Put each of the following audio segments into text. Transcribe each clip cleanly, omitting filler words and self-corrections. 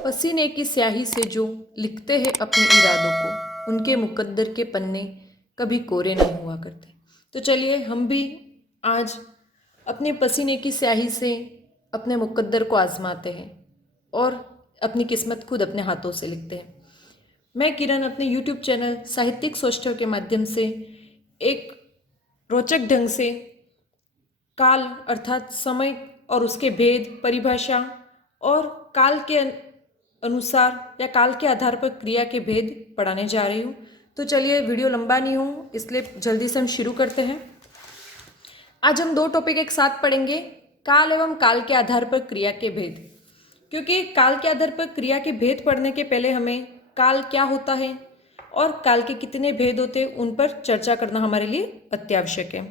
पसीने की स्याही से जो लिखते हैं अपने इरादों को, उनके मुकद्दर के पन्ने कभी कोरे नहीं हुआ करते। तो चलिए हम भी आज अपने पसीने की स्याही से अपने मुकद्दर को आजमाते हैं और अपनी किस्मत खुद अपने हाथों से लिखते हैं। मैं किरण अपने यूट्यूब चैनल साहित्यिक सोस्टर के माध्यम से एक रोचक ढंग से काल अर्थात समय और उसके भेद, परिभाषा और काल के अनुसार या काल के आधार पर क्रिया के भेद पढ़ाने जा रही हूँ। तो चलिए वीडियो लंबा नहीं हो इसलिए जल्दी से हम शुरू करते हैं। आज हम दो टॉपिक एक साथ पढ़ेंगे, काल एवं काल के आधार पर क्रिया के भेद। क्योंकि काल के आधार पर क्रिया के भेद पढ़ने के पहले हमें काल क्या होता है और काल के कितने भेद होते हैं उन पर चर्चा करना हमारे लिए अत्यावश्यक है।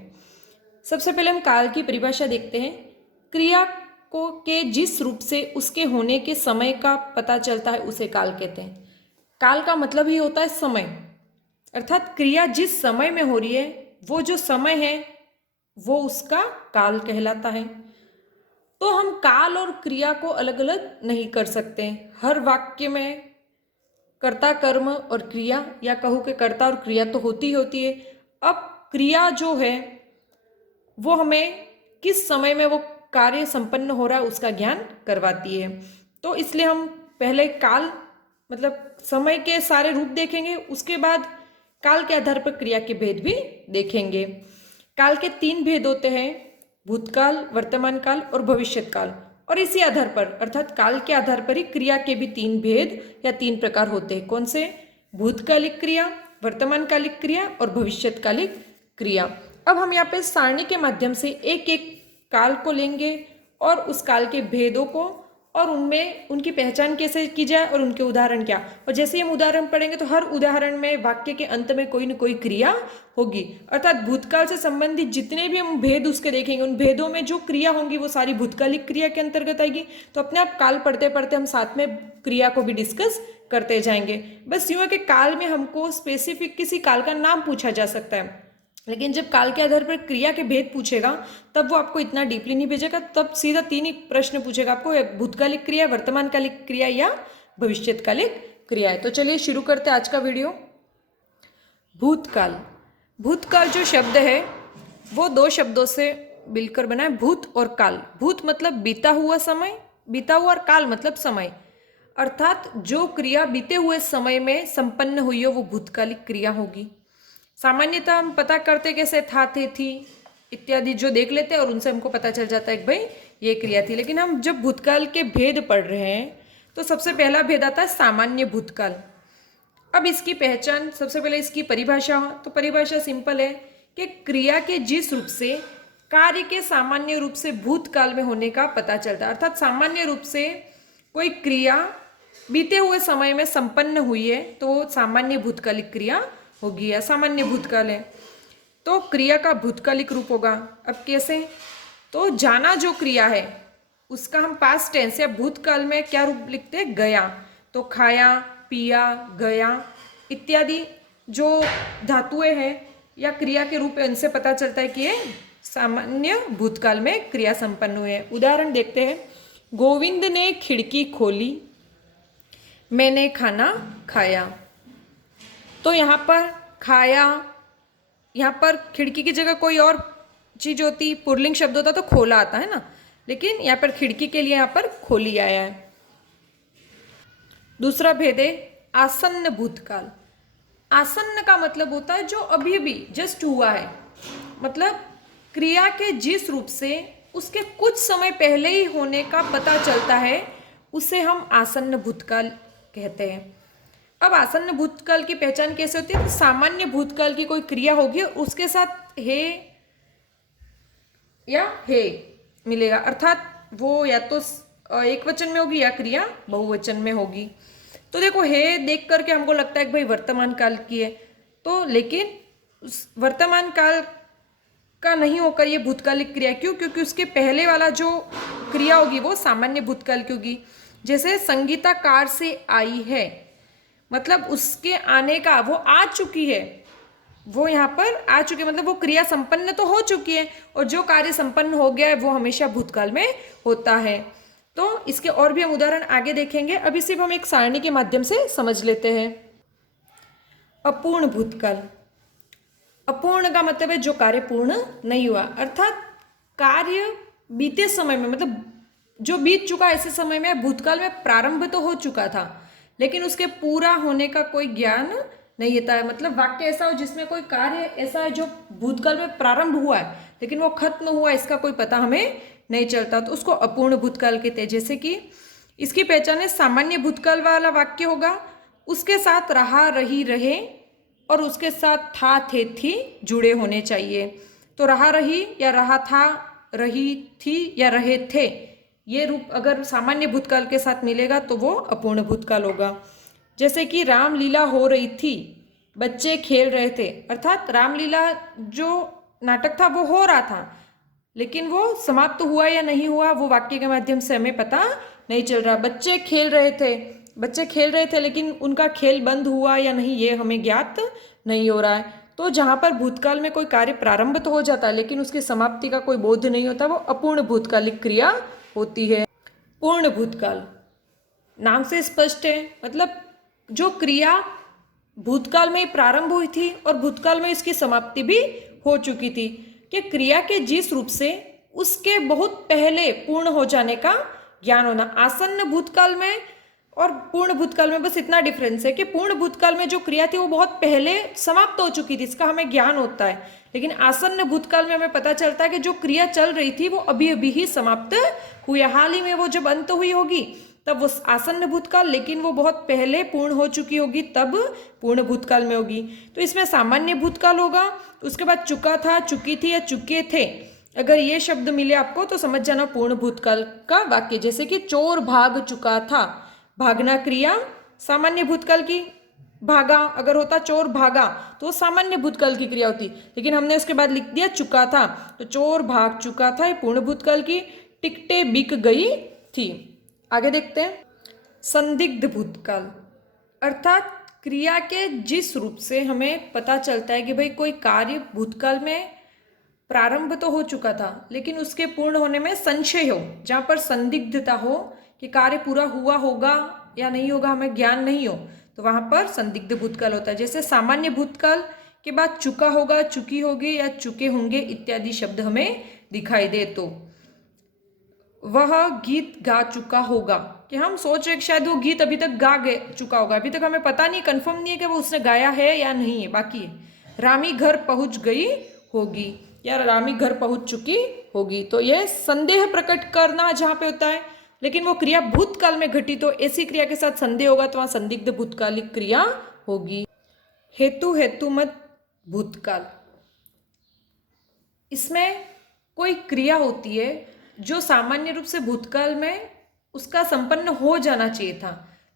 सबसे पहले हम काल की परिभाषा देखते हैं। क्रिया को के जिस रूप से उसके होने के समय का पता चलता है उसे काल कहते हैं। काल का मतलब ही होता है समय, अर्थात क्रिया जिस समय में हो रही है वो जो समय है वो उसका काल कहलाता है। तो हम काल और क्रिया को अलग अलग नहीं कर सकते। हर वाक्य में कर्ता, कर्म और क्रिया, या कहूँ कि कर्ता और क्रिया तो होती होती है। अब क्रिया जो है वो हमें किस समय में वो कार्य संपन्न हो रहा है उसका ज्ञान करवाती है। तो इसलिए हम पहले काल मतलब समय के सारे रूप देखेंगे, उसके बाद काल के आधार पर क्रिया के भेद भी देखेंगे। काल के तीन भेद होते हैं, भूतकाल, वर्तमान काल और भविष्यत काल। और इसी आधार पर अर्थात काल के आधार पर ही क्रिया के भी तीन भेद या तीन प्रकार होते हैं। कौन से? भूतकालिक क्रिया, वर्तमानकालिक क्रिया और भविष्यतकालिक क्रिया। अब हम यहाँ पे सारणी के माध्यम से एक एक काल को लेंगे और उस काल के भेदों को और उनमें उनकी पहचान कैसे की जाए और उनके उदाहरण क्या। और जैसे ही हम उदाहरण पढ़ेंगे तो हर उदाहरण में वाक्य के अंत में कोई न कोई क्रिया होगी। अर्थात भूतकाल से संबंधित जितने भी हम भेद उसके देखेंगे उन भेदों में जो क्रिया होंगी वो सारी भूतकालिक क्रिया के अंतर्गत आएगी। तो अपने आप काल पढ़ते पढ़ते हम साथ में क्रिया को भी डिस्कस करते जाएंगे। बस यूँ है कि काल में हमको स्पेसिफिक किसी काल का नाम पूछा जा सकता है, लेकिन जब काल के आधार पर क्रिया के भेद पूछेगा तब वो आपको इतना डीपली नहीं भेजेगा। तब सीधा तीन ही प्रश्न पूछेगा आपको, भूतकालिक क्रिया, वर्तमानकालिक क्रिया या भविष्यतकालिक क्रिया है। तो चलिए शुरू करते हैं आज का वीडियो। भूतकाल। भूतकाल जो शब्द है वो दो शब्दों से मिलकर बना है, भूत और काल। भूत मतलब बीता हुआ समय, बीता हुआ, और काल मतलब समय। अर्थात जो क्रिया बीते हुए समय में संपन्न हुई हो वो भूतकालिक क्रिया होगी। सामान्यतः हम पता करते कैसे, था, थे, थी इत्यादि जो देख लेते हैं और उनसे हमको पता चल जाता है कि भाई ये क्रिया थी। लेकिन हम जब भूतकाल के भेद पढ़ रहे हैं तो सबसे पहला भेद आता है सामान्य भूतकाल। अब इसकी पहचान, सबसे पहले इसकी परिभाषा। तो परिभाषा सिंपल है कि क्रिया के जिस रूप से कार्य के सामान्य रूप से भूतकाल में होने का पता चलता है। अर्थात सामान्य रूप से कोई क्रिया बीते हुए समय में संपन्न हुई है तो सामान्य भूतकालिक क्रिया होगी या सामान्य भूतकाल है। तो क्रिया का भूतकालिक रूप होगा। अब कैसे? तो जाना जो क्रिया है उसका हम पास्ट टेंस या भूतकाल में क्या रूप लिखते हैं? गया। तो खाया, पिया, गया इत्यादि जो धातुएं हैं या क्रिया के रूप है उनसे पता चलता है कि ये सामान्य भूतकाल में क्रिया संपन्न हुए हैं। उदाहरण देखते हैं। गोविंद ने खिड़की खोली, मैंने खाना खाया। तो यहाँ पर खाया, यहाँ पर खिड़की की जगह कोई और चीज होती, पुल्लिंग शब्द होता तो खोला आता है ना, लेकिन यहाँ पर खिड़की के लिए यहाँ पर खोली आया है। दूसरा भेद है आसन्न भूतकाल। आसन्न का मतलब होता है जो अभी अभी जस्ट हुआ है, मतलब क्रिया के जिस रूप से उसके कुछ समय पहले ही होने का पता चलता है उसे हम आसन्न भूतकाल कहते हैं। अब आसन्न भूतकाल की पहचान कैसे होती है? तो सामान्य भूतकाल की कोई क्रिया होगी उसके साथ हे या हे मिलेगा, अर्थात वो या तो एक वचन में होगी या क्रिया बहुवचन में होगी। तो देखो हे देख करके हमको लगता है कि भाई वर्तमान काल की है, तो लेकिन उस वर्तमान काल का नहीं होकर ये भूतकालिक क्रिया। क्यों? क्योंकि उसके पहले वाला जो क्रिया होगी वो सामान्य भूतकाल की होगी। जैसे संगीता कार से आई है, मतलब उसके आने का, वो आ चुकी है, वो यहाँ पर आ चुकी है, मतलब वो क्रिया संपन्न तो हो चुकी है और जो कार्य संपन्न हो गया है वो हमेशा भूतकाल में होता है। तो इसके और भी हम उदाहरण आगे देखेंगे, अभी सिर्फ हम एक सारणी के माध्यम से समझ लेते हैं। अपूर्ण भूतकाल। अपूर्ण का मतलब है जो कार्य पूर्ण नहीं हुआ, अर्थात कार्य बीते समय में, मतलब जो बीत चुका ऐसे समय में, भूतकाल में प्रारंभ तो हो चुका था लेकिन उसके पूरा होने का कोई ज्ञान नहीं होता है। मतलब वाक्य ऐसा हो जिसमें कोई कार्य ऐसा है जो भूतकाल में प्रारंभ हुआ है लेकिन वो खत्म हुआ, इसका कोई पता हमें नहीं चलता, तो उसको अपूर्ण भूतकाल कहते हैं। जैसे कि इसकी पहचान है, सामान्य भूतकाल वाला वाक्य होगा, उसके साथ रहा रही रहे और उसके साथ था थे थी जुड़े होने चाहिए। तो रहा रही या रहा था, रही थी या रहे थे, ये रूप अगर सामान्य भूतकाल के साथ मिलेगा तो वो अपूर्ण भूतकाल होगा। जैसे कि रामलीला हो रही थी, बच्चे खेल रहे थे, अर्थात रामलीला जो नाटक था वो हो रहा था लेकिन वो समाप्त हुआ या नहीं हुआ वो वाक्य के माध्यम से हमें पता नहीं चल रहा। बच्चे खेल रहे थे लेकिन उनका खेल बंद हुआ या नहीं ये हमें ज्ञात नहीं हो रहा है। तो जहाँ पर भूतकाल में कोई कार्य प्रारंभ तो हो जाता है लेकिन उसकी समाप्ति का कोई बोध नहीं होता, वो अपूर्ण भूतकालिक क्रिया होती है। पूर्ण भूतकाल नाम से स्पष्ट है, मतलब जो क्रिया भूतकाल में प्रारंभ हुई थी और भूतकाल में इसकी समाप्ति भी हो चुकी थी, कि क्रिया के जिस रूप से उसके बहुत पहले पूर्ण हो जाने का ज्ञान होना। आसन्न भूतकाल में और पूर्ण भूतकाल में बस इतना डिफरेंस है कि पूर्ण भूतकाल में जो क्रिया थी वो बहुत पहले समाप्त हो चुकी थी, इसका हमें ज्ञान होता है, लेकिन आसन्न भूतकाल में हमें पता चलता है कि जो क्रिया चल रही थी वो अभी अभी ही समाप्त हुई, हाल ही में वो जब अंत हुई होगी तब वो आसन्न भूतकाल, लेकिन वो बहुत पहले पूर्ण हो चुकी होगी तब पूर्ण भूतकाल में होगी। तो इसमें सामान्य भूतकाल होगा, उसके बाद चुका था, चुकी थी या चुके थे, अगर ये शब्द मिले आपको तो समझ जाना पूर्ण भूतकाल का वाक्य। जैसे कि चोर भाग चुका था, भागना क्रिया सामान्य भूतकाल की, भागा अगर होता चोर भागा तो सामान्य भूतकाल की क्रिया होती, लेकिन हमने उसके बाद लिख दिया चुका था, तो चोर भाग चुका था ये पूर्ण भूतकाल की। टिकटें बिक गई थी। आगे देखते हैं, संदिग्ध भूतकाल, अर्थात क्रिया के जिस रूप से हमें पता चलता है कि भाई कोई कार्य भूतकाल में प्रारंभ तो हो चुका था लेकिन उसके पूर्ण होने में संशय हो, जहाँ पर संदिग्धता हो कि कार्य पूरा हुआ होगा या नहीं होगा, हमें ज्ञान नहीं हो, तो वहाँ पर संदिग्ध भूतकाल होता है। जैसे सामान्य भूतकाल के बाद चुका होगा, चुकी होगी या चुके होंगे इत्यादि शब्द हमें दिखाई दे, तो वह गीत गा चुका होगा, कि हम सोच रहे शायद वो गीत अभी तक गा चुका होगा, अभी तक हमें पता नहीं, कंफर्म नहीं है कि वो उसने गाया है या नहीं है, बाकी है। रामी घर पहुंच गई होगी या रामी घर पहुंच चुकी होगी, तो यह संदेह प्रकट करना जहाँ पे होता है, लेकिन वो क्रिया भूतकाल में घटी, तो ऐसी क्रिया के साथ संदेह होगा तो वहाँ संदिग्ध भूतकालिक क्रिया होगी। हेतु हेतुमत भूतकाल, इसमें कोई क्रिया होती है जो सामान्य रूप से भूतकाल में उसका संपन्न हो जाना चाहिए था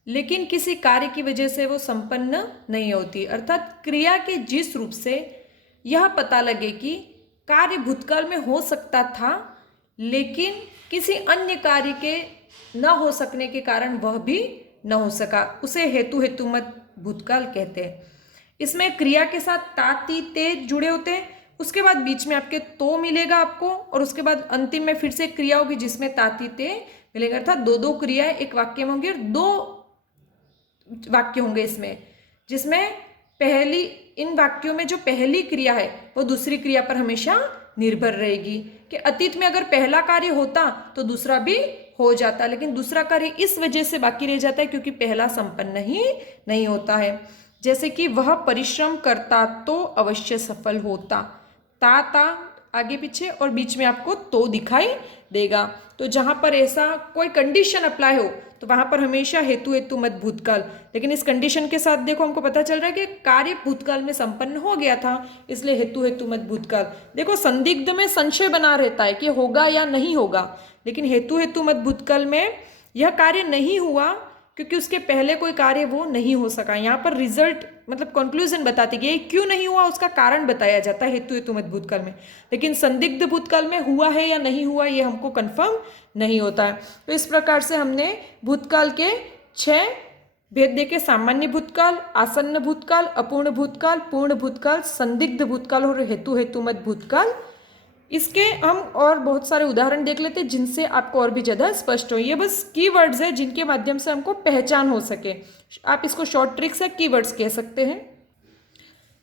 लेकिन किसी कार्य की वजह से वो संपन्न नहीं होती, अर्थात क्रिया के जिस रूप से यह पता लगे कि कार्य भूतकाल में हो सकता था लेकिन किसी अन्य कार्य के न हो सकने के कारण वह भी न हो सका, उसे हेतु हेतुमत भूतकाल कहते हैं। इसमें क्रिया के साथ ता ती ते जुड़े होते हैं, उसके बाद बीच में आपके तो मिलेगा आपको और उसके बाद अंतिम में फिर से क्रिया होगी जिसमें ताती ते मिलेंगे, अर्थात दो दो क्रियाएं एक वाक्य में होंगी और दो वाक्य होंगे इसमें, जिसमें पहली, इन वाक्यों में जो पहली क्रिया है वो दूसरी क्रिया पर हमेशा निर्भर रहेगी, कि अतीत में अगर पहला कार्य होता तो दूसरा भी हो जाता, लेकिन दूसरा कार्य इस वजह से बाकी रह जाता है क्योंकि पहला संपन्न ही नहीं होता है। जैसे कि वह परिश्रम करता तो अवश्य सफल होता, ता आगे पीछे और बीच में आपको तो दिखाई देगा, तो जहाँ पर ऐसा कोई कंडीशन अप्लाई हो तो वहाँ पर हमेशा हेतु हेतु मत भूतकाल, लेकिन इस कंडीशन के साथ देखो हमको पता चल रहा है कि कार्य भूतकाल में संपन्न हो गया था, इसलिए हेतु हेतु मत भूतकाल। देखो संदिग्ध में संशय बना रहता है कि होगा या नहीं होगा, लेकिन हेतु हेतु मत भूतकाल में यह कार्य नहीं हुआ क्योंकि उसके पहले कोई कार्य वो नहीं हो सका। यहाँ पर रिजल्ट मतलब कंक्लूजन बताती है क्यों नहीं हुआ, उसका कारण बताया जाता है हेतु हेतु मत भूतकाल में, लेकिन संदिग्ध भूतकाल में हुआ है या नहीं हुआ ये हमको कंफर्म नहीं होता है। तो इस प्रकार से हमने भूतकाल के 6 भेद देखे, सामान्य भूतकाल, आसन्न भूतकाल, अपूर्ण भूतकाल, पूर्ण भूतकाल, संदिग्ध भूतकाल और हेतु हेतु मत भूतकाल। इसके हम और बहुत सारे उदाहरण देख लेते हैं जिनसे आपको और भी ज़्यादा स्पष्ट हो। ये बस कीवर्ड्स है जिनके माध्यम से हमको पहचान हो सके। आप इसको शॉर्ट ट्रिक्स या कीवर्ड्स कह सकते हैं।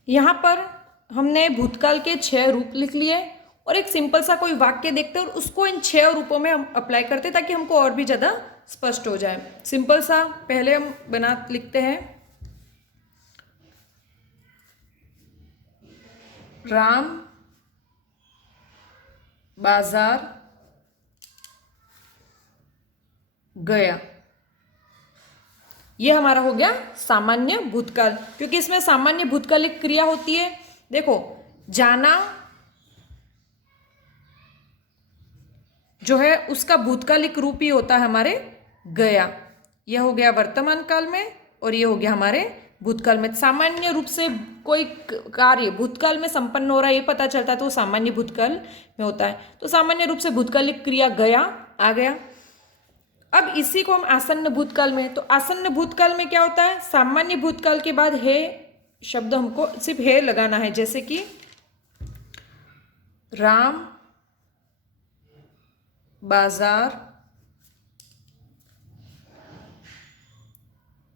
यहाँ पर हमने भूतकाल के 6 रूप लिख लिए और एक सिंपल सा कोई वाक्य देखते हैं और उसको इन 6 रूपों में हम अप्लाई करते हैं ताकि हमको और भी ज़्यादा स्पष्ट हो जाए। सिंपल सा पहले हम लिखते हैं, राम बाजार गया। ये हमारा हो गया सामान्य भूतकाल, क्योंकि इसमें सामान्य भूतकालिक क्रिया होती है। देखो, जाना जो है उसका भूतकालिक रूप ही होता है हमारे गया। यह हो गया वर्तमान काल में और ये हो गया हमारे भूतकाल में। सामान्य रूप से कोई कार्य भूतकाल में संपन्न हो रहा है ये पता चलता है तो वो सामान्य भूतकाल में होता है। तो सामान्य रूप से भूतकालिक क्रिया गया आ गया। अब इसी को हम आसन्न भूतकाल में, तो आसन्न भूतकाल में क्या होता है, सामान्य भूतकाल के बाद है शब्द हमको सिर्फ है लगाना है, जैसे कि राम बाजार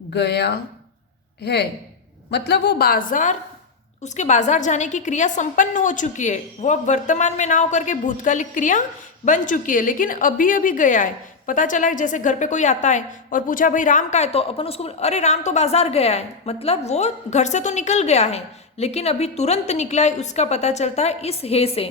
गया है, मतलब वो बाजार, उसके बाजार जाने की क्रिया संपन्न हो चुकी है। वो अब वर्तमान में ना होकर के भूतकालिक क्रिया बन चुकी है, लेकिन अभी अभी गया है। पता चला है जैसे घर पे कोई आता है और पूछा भाई राम का है, तो अपन उसको अरे राम तो बाजार गया है, मतलब वो घर से तो निकल गया है लेकिन अभी तुरंत निकला है, उसका पता चलता है इस हे से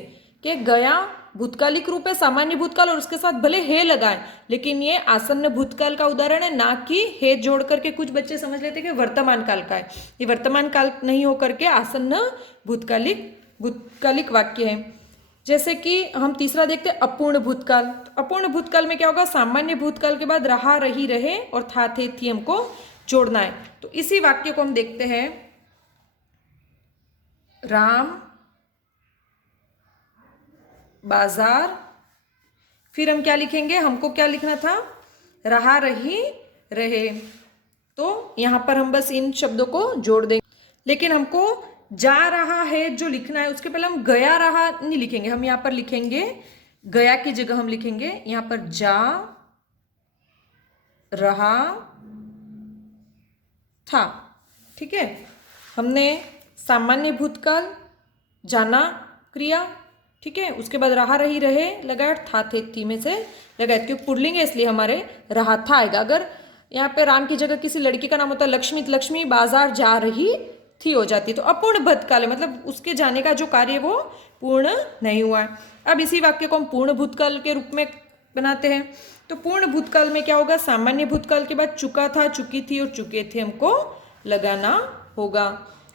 कि गया भूतकालिक रूप है, सामान्य भूतकाल, और उसके साथ भले हे लगाए लेकिन ये आसन्न भूतकाल का उदाहरण है, ना कि हे जोड़ करके कुछ बच्चे समझ लेते हैं कि वर्तमान काल का है। ये वर्तमान काल नहीं होकर के आसन्न भूतकालिक वाक्य है। जैसे कि हम तीसरा देखते हैं अपूर्ण भूतकाल। तो अपूर्ण भूतकाल में क्या होगा, सामान्य भूतकाल के बाद रहा रही रहे और था थे थी हमको जोड़ना है। तो इसी वाक्य को हम देखते हैं, राम बाजार, फिर हम क्या लिखेंगे, हमको क्या लिखना था, रहा रही रहे। तो यहां पर हम बस इन शब्दों को जोड़ देंगे, लेकिन हमको जा रहा है जो लिखना है उसके पहले हम गया रहा नहीं लिखेंगे। हम यहां पर लिखेंगे, गया की जगह हम लिखेंगे यहां पर जा रहा था। ठीक है, हमने सामान्य भूतकाल, जाना क्रिया, ठीक है, उसके बाद रहा रही रहे लगाया, था थे थी में से लगाया, क्योंकि पुल्लिंग है इसलिए हमारे रहा था आएगा। अगर यहाँ पे राम की जगह किसी लड़की का नाम होता लक्ष्मी, तो लक्ष्मी बाजार जा रही थी हो जाती। तो अपूर्ण भूतकाल है, मतलब उसके जाने का जो कार्य वो पूर्ण नहीं हुआ है। अब इसी वाक्य को हम पूर्ण भूतकाल के रूप में बनाते हैं। तो पूर्ण भूतकाल में क्या होगा, सामान्य भूतकाल के बाद चुका था, चुकी थी और चुके थे हमको लगाना होगा।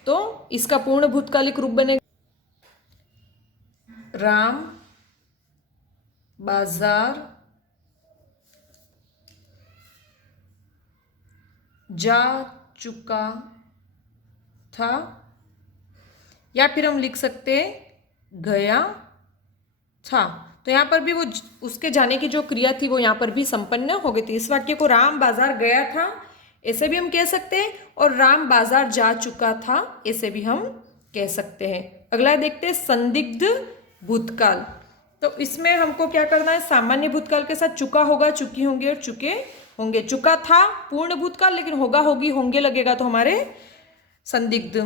तो इसका पूर्ण भूतकालिक रूप बनेगा, राम बाजार जा चुका था, या फिर हम लिख सकते गया था। तो यहाँ पर भी वो उसके जाने की जो क्रिया थी वो यहाँ पर भी संपन्न हो गई थी। इस वाक्य को राम बाजार गया था ऐसे भी हम कह सकते हैं, और राम बाजार जा चुका था ऐसे भी हम कह सकते हैं। अगला देखते हैं संदिग्ध भूतकाल। तो इसमें हमको क्या करना है, सामान्य भूतकाल के साथ चुका होगा, चुकी होंगे और चुके होंगे। चुका था पूर्ण भूतकाल, लेकिन होगा होगी होंगे लगेगा तो हमारे संदिग्ध।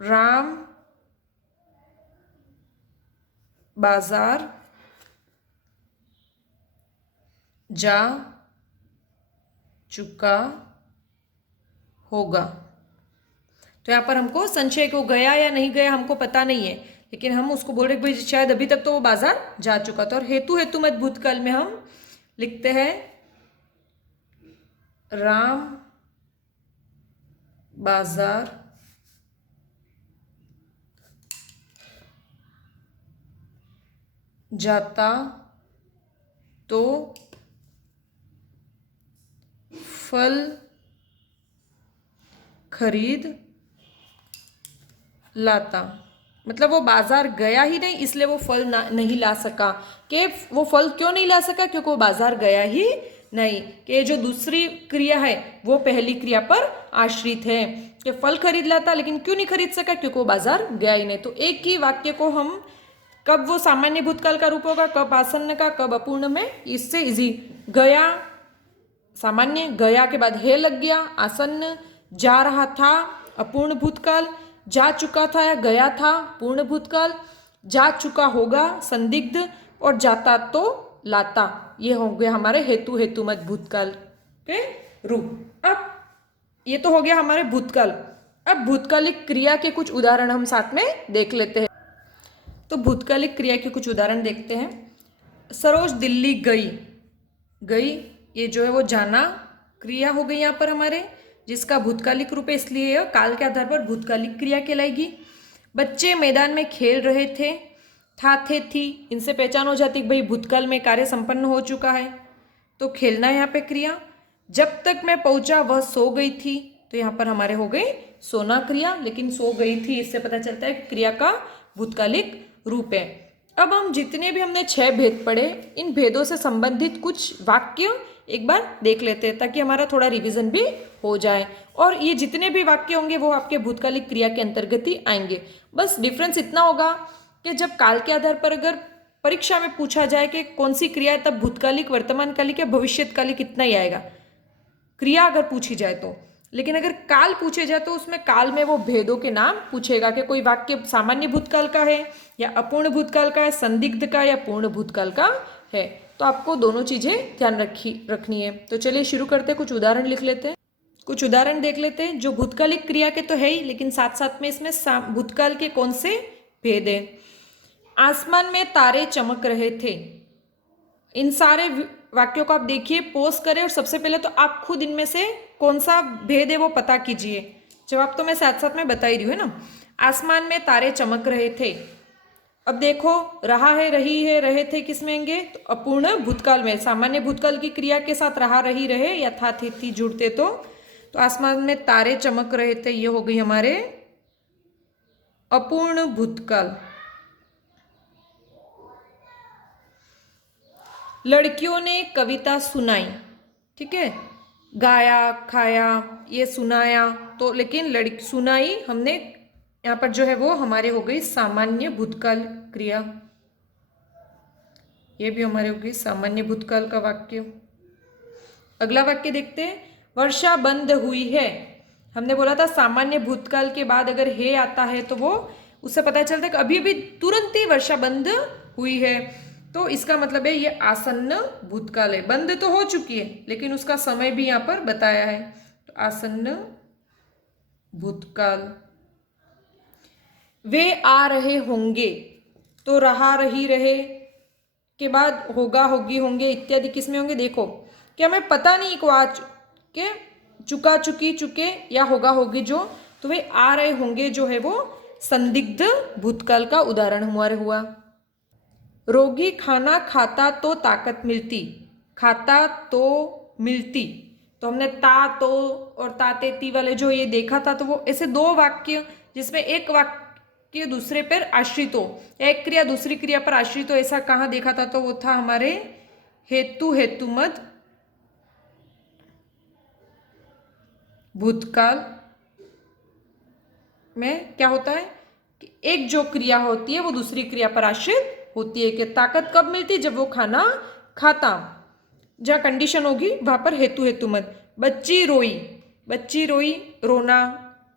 राम बाजार जा चुका होगा। तो यहां पर हमको संशय को गया या नहीं गया हमको पता नहीं है, लेकिन हम उसको बोल रहे भाई शायद अभी तक तो वो बाजार जा चुका था। और हेतु हेतुमत भूतकाल में हम लिखते हैं, राम बाजार जाता तो फल खरीद लाता। मतलब वो बाजार गया ही नहीं इसलिए वो फल नहीं ला सका। कि वो फल क्यों नहीं ला सका, क्योंकि वो बाजार गया ही नहीं। कि जो दूसरी क्रिया है वो पहली क्रिया पर आश्रित है, कि फल खरीद लाता लेकिन क्यों नहीं खरीद सका, क्योंकि वो बाजार गया ही नहीं। तो एक ही वाक्य को हम कब वो सामान्य भूतकाल का रूप होगा, कब आसन्न का, कब अपूर्ण में, इससे इजी। गया सामान्य, गया के बाद हे लग गया आसन्न, जा रहा था अपूर्ण भूतकाल, जा चुका था या गया था पूर्ण भूतकाल, जा चुका होगा संदिग्ध, और जाता तो लाता। ये हो गया हमारे हेतु हेतुमत भूतकाल के रूप। अब ये तो हो गया हमारे भूतकाल। अब भूतकालिक क्रिया के कुछ उदाहरण हम साथ में देख लेते हैं। तो भूतकालिक क्रिया के कुछ उदाहरण देखते हैं। सरोज दिल्ली गई, गई ये जो है वो जाना क्रिया हो गई यहाँ पर हमारे, जिसका भूतकालिक रूप है, इसलिए यह काल के आधार पर भूतकालिक क्रिया कहलाएगी। बच्चे मैदान में खेल रहे थे, था थे थी, इनसे पहचान हो जाती कि भाई भूतकाल में कार्य संपन्न हो चुका है, तो खेलना यहाँ पे क्रिया। जब तक मैं पहुंचा वह सो गई थी, तो यहाँ पर हमारे हो गई सोना क्रिया, लेकिन सो गई थी इससे पता चलता है क्रिया का भूतकालिक रूप है। अब हम जितने भी हमने 6 भेद पढ़े, इन भेदों से संबंधित कुछ वाक्य एक बार देख लेते हैं ताकि हमारा थोड़ा रिवीजन भी हो जाए। और ये जितने भी वाक्य होंगे वो आपके भूतकालिक क्रिया के अंतर्गत ही आएंगे। बस डिफरेंस इतना होगा कि जब काल के आधार पर अगर परीक्षा में पूछा जाए कि कौन सी क्रिया है, तब भूतकालिक, वर्तमानकालिक या भविष्यकालिक इतना ही आएगा क्रिया अगर पूछी जाए तो। लेकिन अगर काल पूछे जाए तो उसमें काल में वो भेदों के नाम पूछेगा कि कोई वाक्य सामान्य भूतकाल का है या अपूर्ण भूतकाल का है, संदिग्ध का या पूर्ण भूतकाल का है। तो आपको दोनों चीजें ध्यान रखनी है। तो चलिए शुरू करते हैं, कुछ उदाहरण लिख लेते हैं, कुछ उदाहरण देख लेते हैं जो भूतकालिक क्रिया के तो है ही, लेकिन साथ साथ में इसमें भूतकाल के कौन से भेद है। आसमान में तारे चमक रहे थे। इन सारे वाक्यों को आप देखिए, पोज करें और सबसे पहले तो आप खुद इनमें से कौन सा भेद है वो पता कीजिए। जवाब तो मैं साथ साथ में बता ही रही हूँ, है ना। आसमान में तारे चमक रहे थे। अब देखो, रहा है, रही है, रहे थे किस में आएंगे, तो अपूर्ण भूतकाल में। सामान्य भूतकाल की क्रिया के साथ रहा, रही, रहे या था, थी जुड़ते तो आसमान में तारे चमक रहे थे, ये हो गई हमारे अपूर्ण भूतकाल। लड़कियों ने कविता सुनाई, ठीक है, गाया, खाया, ये सुनाया, तो लेकिन लड़की सुनाई हमने यहाँ पर जो है वो हमारे हो गई सामान्य भूतकाल क्रिया। ये भी हमारे हो गई सामान्य भूतकाल का वाक्य। अगला वाक्य देखते हैं, वर्षा बंद हुई है। हमने बोला था सामान्य भूतकाल के बाद अगर हे आता है तो वो उससे पता चलता है कि अभी भी तुरंत ही वर्षा बंद हुई है, तो इसका मतलब है ये आसन्न भूतकाल है। बंद तो हो चुकी है लेकिन उसका समय भी यहाँ पर बताया है, तो आसन्न भूतकाल। वे आ रहे होंगे, तो रहा, रही, रहे के बाद होगा, होगी, होंगे इत्यादि किस में होंगे। देखो कि हमें पता नहीं को आज के चुका, चुकी, चुके या होगा, होगी जो, तो वे आ रहे होंगे जो है वो संदिग्ध भूतकाल का उदाहरण हमारे हुआ। रोगी खाना खाता तो ताकत मिलती, खाता तो मिलती, तो हमने ता, तो और ताते ती वाले जो ये देखा था, तो वो ऐसे 2 वाक्य जिसमें एक वाक्य दूसरे पर आश्रित हो, एक क्रिया दूसरी क्रिया पर आश्रित हो, ऐसा कहाँ देखा था, तो वो था हमारे हेतु हेतुमत भूतकाल में। क्या होता है कि एक जो क्रिया होती है वो दूसरी क्रिया पर आश्रित होती है। कि ताकत कब मिलती, जब वो खाना खाता, जहाँ कंडीशन होगी वहां पर हेतु हेतुमत। बच्ची रोई, बच्ची रोई, रोना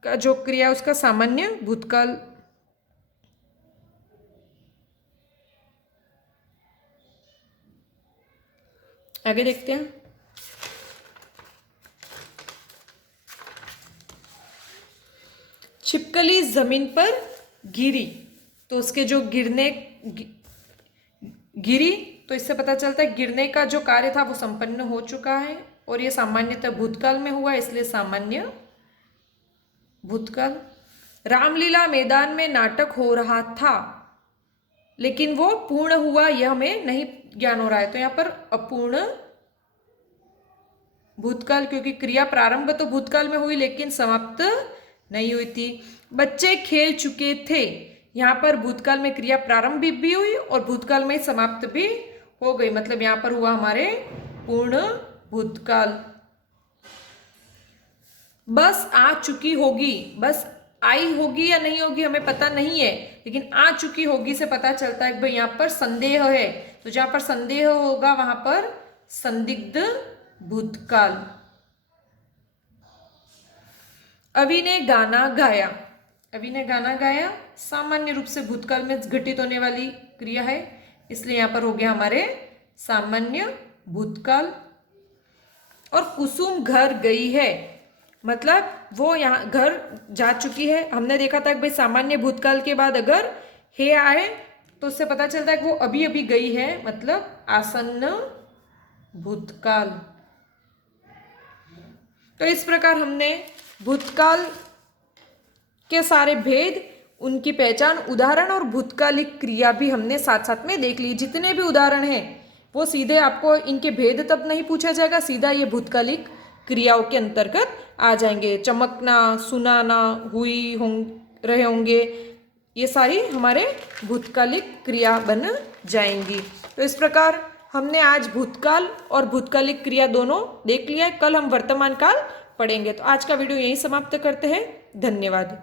का जो क्रिया उसका सामान्य भूतकाल। आगे देखते हैं, छिपकली जमीन पर गिरी, तो उसके जो गिरी, तो इससे पता चलता है गिरने का जो कार्य था वो संपन्न हो चुका है और ये सामान्यतः भूतकाल में हुआ, इसलिए सामान्य भूतकाल। रामलीला मैदान में नाटक हो रहा था लेकिन वो पूर्ण हुआ, यह हमें नहीं ज्ञान हो रहा है, तो यहाँ पर अपूर्ण भूतकाल, क्योंकि क्रिया प्रारंभ तो भूतकाल में हुई लेकिन समाप्त नहीं हुई थी। बच्चे खेल चुके थे, यहाँ पर भूतकाल में क्रिया प्रारंभ भी हुई और भूतकाल में समाप्त भी हो गई, मतलब यहाँ पर हुआ हमारे पूर्ण भूतकाल। बस आ चुकी होगी, बस आई होगी या नहीं होगी हमें पता नहीं है, लेकिन आ चुकी होगी से पता चलता है कि भाई यहाँ पर संदेह है। तो जहां पर संदेह होगा वहां पर संदिग्ध भूतकाल। अवि ने गाना गाया। अवि ने गाना गाया सामान्य रूप से भूतकाल में घटित होने वाली क्रिया है, इसलिए यहां पर हो गया हमारे सामान्य भूतकाल। और कुसुम घर गई है, मतलब वो यहाँ घर जा चुकी है। हमने देखा था कि भाई सामान्य भूतकाल के बाद अगर हे आए तो उससे पता चलता है कि वो अभी अभी गई है, मतलब आसन्न भूतकाल। तो इस प्रकार हमने भूतकाल के सारे भेद, उनकी पहचान, उदाहरण और भूतकालिक क्रिया भी हमने साथ साथ में देख ली। जितने भी उदाहरण हैं वो सीधे आपको इनके भेद तब नहीं पूछा जाएगा, सीधा ये भूतकालिक क्रियाओं के अंतर्गत आ जाएंगे। चमकना, सुनाना, हुई रहे होंगे, ये सारी हमारे भूतकालिक क्रिया बन जाएंगी। तो इस प्रकार हमने आज भूतकाल और भूतकालिक क्रिया दोनों देख लिया है। कल हम वर्तमान काल पढ़ेंगे। तो आज का वीडियो यहीं समाप्त करते हैं। धन्यवाद।